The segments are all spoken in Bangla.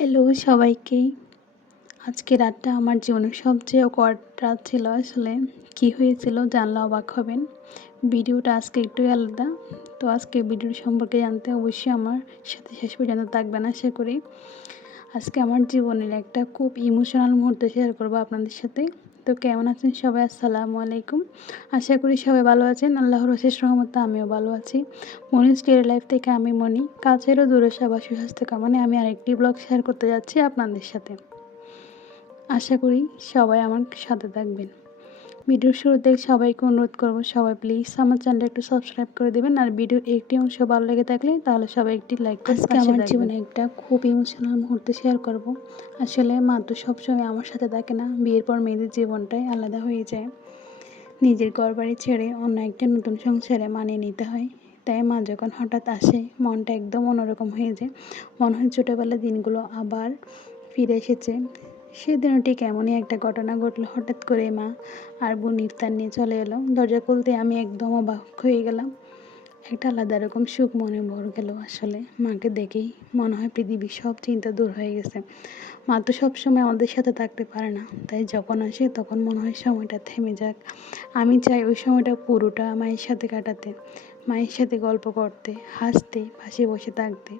হ্যালো সবাইকে। আজকে রাতটা আমার জীবনের সবচেয়ে অকওয়ার্ড রাত ছিল আসলে। কি হয়েছিল জানলে অবাক হবেন। ভিডিওটা আজকে একটু আলাদা। তো আজকে ভিডিও সম্পর্কে জানতে অবশ্যই আমার সাথে শেষ পর্যন্ত থাকবেন আশা করি। আজকে আমার জীবনের একটা খুব ইমোশনাল মুহূর্ত শেয়ার করব আপনাদের সাথে। তো কেমন আছেন সবাই? আসসালামু আলাইকুম। আশা করি সবাই ভালো আছেন। আল্লাহর অশেষ রহমতে আমিও ভালো আছি। মনিস ডেইলি লাইফ থেকে আমি মনি। কাছের ও দূরের সবার সুস্বাস্থ্য কামনায় আমি আরেকটি ব্লগ শেয়ার করতে যাচ্ছি আপনাদের সাথে। আশা করি সবাই আমার সাথে থাকবেন। ভিডিওর শুরুতে সবাইকে অনুরোধ করব, সবাই প্লিজ আমার চ্যানেলটা একটু সাবস্ক্রাইব করে দেবেন। আর ভিডিও একটি অংশ ভালো লেগে থাকলে তাহলে সবাই একটি লাইক করে আজকে আমার জীবনে একটা খুব ইমোশনাল মুহূর্ত শেয়ার করব। আসলে মা তো সবসময় আমার সাথে থাকে না। বিয়ের পর মেয়েদের জীবনটাই আলাদা হয়ে যায়। নিজের ঘরবাড়ি ছেড়ে অন্য একটা নতুন সংসারে মানিয়ে নিতে হয়। তাই মা যখন হঠাৎ আসে মনটা একদম অন্যরকম হয়ে যায়। মনে হয় ছোটোবেলার দিনগুলো আবার ফিরে এসেছে। সেদিনও ঠিক এমনই একটা ঘটনা ঘটলো। হঠাৎ করে মা আর বোন ইফতার নিয়ে চলে এলো। দরজা খুলতে আমি একদম অবাক হয়ে গেলাম। একটা আলাদা রকম সুখ মনে ভরে গেল। আসলে মাকে দেখেই মনে হয় পৃথিবীর সব চিন্তা দূর হয়ে গেছে। মা তো সবসময় আমাদের সাথে থাকতে পারে না, তাই যখন আসে তখন মনে হয় সময়টা থেমে যাক। আমি চাই ওই সময়টা পুরোটা মায়ের সাথে কাটাতে, মায়ের সাথে গল্প করতে, হাসতে, পাশে বসে থাকতে,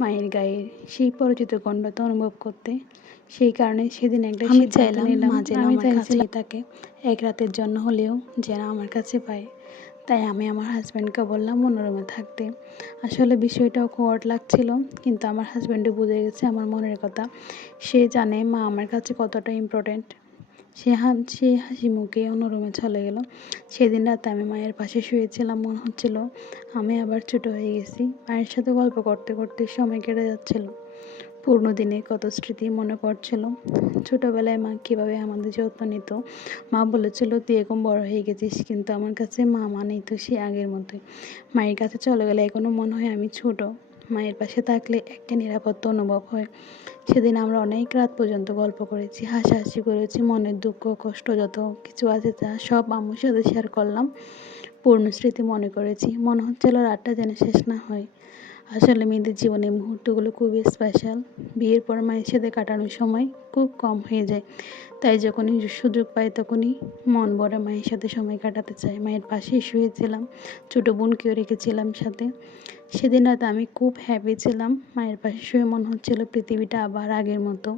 মায়ের গায়ের সেই পরিচিত গন্ধটা অনুভব করতে। সেই কারণে সেদিন একটা সিদ্ধান্ত নিলাম, আমি চাইছিলাম তাকে এক রাতের জন্য হলেও যেন আমার কাছে পায়। তাই আমি আমার হাজব্যান্ডকে বললাম অন্য রুমে থাকতে। আসলে বিষয়টা অকওয়ার্ড লাগছিল, কিন্তু আমার হাজব্যান্ডও বুঝে গেছে আমার মনের কথা। সে জানে মা আমার কাছে কতটা ইম্পর্ট্যান্ট। সে হাসি মুখে অন্য রুমে চলে গেল। সেদিন রাতে আমি মায়ের পাশে শুয়েছিলাম। মনে হচ্ছিল আমি আবার ছোট হয়ে গেছি। মায়ের সাথে গল্প করতে করতে সময় কেটে যাচ্ছিল। পুরনো দিনের কত স্মৃতি মনে পড়ছিল। ছোটোবেলায় মা কীভাবে আমাদের যত্ন নিত। মা বলেছিল তুই এখন বড় হয়ে গেছিস, কিন্তু আমার কাছে মা মানেই তো সে আগের মতোই। মায়ের কাছে চলে গেলে এখনও মনে হয় আমি ছোট। মায়ের পাশে থাকলে একটা নিরাপত্তা অনুভব হয়। সেদিন আমরা অনেক রাত পর্যন্ত গল্প করেছি, হাসাহাসি করেছি, মনের দুঃখ কষ্ট যত কিছু আছে তা সব আম্মুর সাথে শেয়ার করলাম। পুরনো স্মৃতি মনে করেছি। মনে হচ্ছিল রাতটা যেন শেষ না হয়। আসলে মেয়েদের জীবনে মুহূর্তগুলো খুবই স্পেশাল। বিয়ের পর মায়ের সাথে কাটানোর সময় খুব কম হয়ে যায়। তাই যখনই সুযোগ পাই তখনই মন ভরে মায়ের সাথে সময় কাটাতে চাই। মায়ের পাশেই শুয়েছিলাম, ছোটো বোনকেও রেখেছিলাম সাথে। সেদিন রাতে আমি খুব হ্যাপি ছিলাম। মায়ের পাশে শুয়ে মনে হচ্ছিল পৃথিবীটা আবার আগের মতো।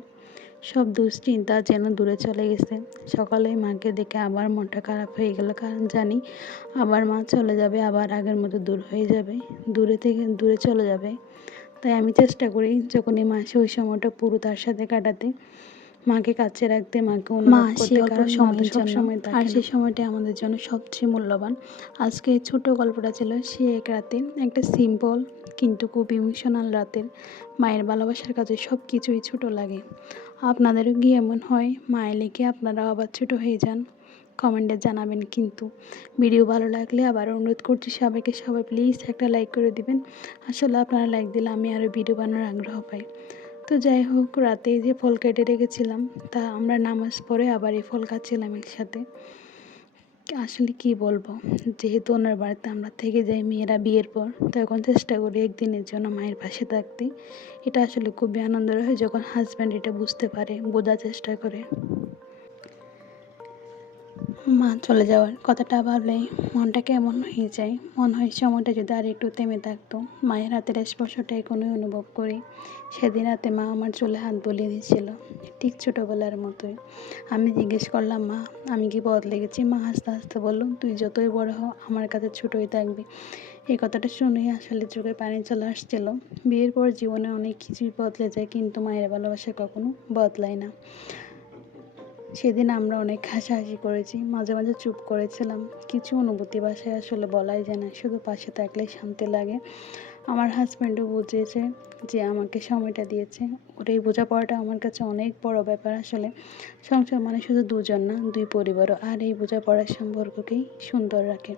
সব দুশ্চিন্তা যেন দূরে চলে গেছে। সকালে মাকে দেখে আবার মনটা খারাপ হয়ে গেল, কারণ জানি আবার মা চলে যাবে, আবার আগের মতো দূর হয়ে যাবে, দূরে চলে যাবে। তাই আমি চেষ্টা করি যখনই মা আসে ওই সময়টা পুরো তার সাথে কাটাতে, মাকে কাছে রাখতে, মাকে অনুভব করতে, কারণ মা তো সবসময় থাকে না। আর সেই সময়টা আমাদের জন্য সবচেয়ে মূল্যবান। আজকে এই ছোট গল্পটা ছিল সে এক রাতে, একটা সিম্পল কিন্তু খুব ইমোশনাল রাতের। মায়ের ভালোবাসার কাছে সব কিছুই ছোট লাগে। আপনাদেরও কি এমন হয়? মায়ের লেগে আপনারাও আবার ছোট হয়ে যান? কমেন্টে জানাবেন কিন্তু। ভিডিও ভালো লাগলে আবার অনুরোধ করছি সবাইকে, সবাই প্লিজ একটা লাইক করে দিবেন। আসলে আপনারা লাইক দিলে আমি আরও ভিডিও বানানোর আগ্রহ পাই। তো যাই হোক, রাতে যে ফল কেটে রেখেছিলাম তা আমরা নামাজ পড়ে আবার এই ফল খাচ্ছিলাম একসাথে। আসলে কি বলবো, যেহেতু ওনার বাড়িতে আমরা থেকে যাই মেয়েরা বিয়ের পর, তখন চেষ্টা করি একদিনের জন্য মায়ের পাশে থাকতে। এটা আসলে খুবই আনন্দের হয় যখন হাজব্যান্ড এটা বুঝতে পারে, বোঝার চেষ্টা করে। মা চলে যাওয়ার কথাটা ভাবলেই মনটা কেমন হয়ে যায়। মনে হয় সময়টা যদি আর একটু থেমে থাকতো। মায়ের হাতের স্পর্শটা এখনই অনুভব করি। সেদিন রাতে মা আমার চুলে হাত বুলিয়ে দিয়েছিল, ঠিক ছোটোবেলার মতোই। আমি জিজ্ঞেস করলাম মা আমি কি বদলে গেছি? মা হাসতে হাসতে বলল তুই যতই বড় হও আমার কাছে ছোটোই থাকবি। এই কথাটা শুনেই আসলে চোখে পানি চলে আসছিল। বিয়ের পর জীবনে অনেক কিছুই বদলে যায়, কিন্তু মায়ের ভালোবাসা কখনো বদলায় না। সেদিন আমরা অনেক হাসাহাসি করেছি, মাঝে মাঝে চুপ করেছিলাম। কিছু অনুভূতি বাসায় আসলে বলাই যায় না, শুধু পাশে থাকলেই শান্তি লাগে। আমার হাজব্যান্ডও বুঝেছে, যে আমাকে সময়টা দিয়েছে। ওর এই বোঝাপড়াটা আমার কাছে অনেক বড় ব্যাপার। আসলে সংসার মানে শুধু দুজন না, দুই পরিবারও। আর এই বোঝাপড়ার সম্পর্ককেই সুন্দর রাখে।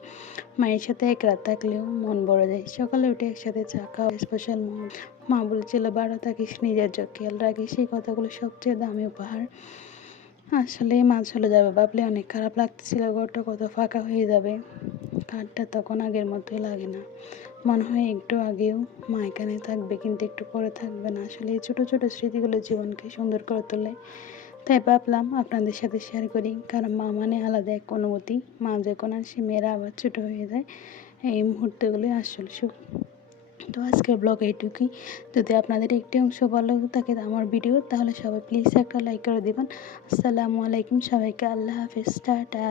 মায়ের সাথে এক রাত থাকলেও মন ভরে যায়। সকালে উঠে একসাথে চা খাওয়া স্পেশাল মুহূর্ত। মা বলেছিল ভালো থাকিস, নিজের খেয়াল রাখিস। সেই কথাগুলো সবচেয়ে দামি উপহার। আসলে মা চলে যাবে ভাবলে অনেক খারাপ লাগতেছিল, ঘরটা কত ফাঁকা হয়ে যাবে। কাঠটা তখন আগের মতোই লাগে না, মনে হয় একটু আগেও মা এখানে থাকবে কিন্তু একটু পরে থাকবে না। আসলে এই ছোটো ছোটো স্মৃতিগুলো জীবনকে সুন্দর করে তোলে। তাই ভাবলাম আপনাদের সাথে শেয়ার করি, কারণ মা মানে আলাদা এক অনুভূতি। মা যখন আসে মেয়েরা আবার ছোটো হয়ে যায়, এই মুহূর্তগুলোই আসল সুখ। তো আজকের ব্লগ এইটুকুই। যদি আপনাদের একটি অংশ ভালো থাকে আমার ভিডিও, তাহলে সবাই প্লিজ একটা লাইক করে দেবেন। আসসালামু আলাইকুম সবাইকে, আল্লাহ হাফেজ, টাটা।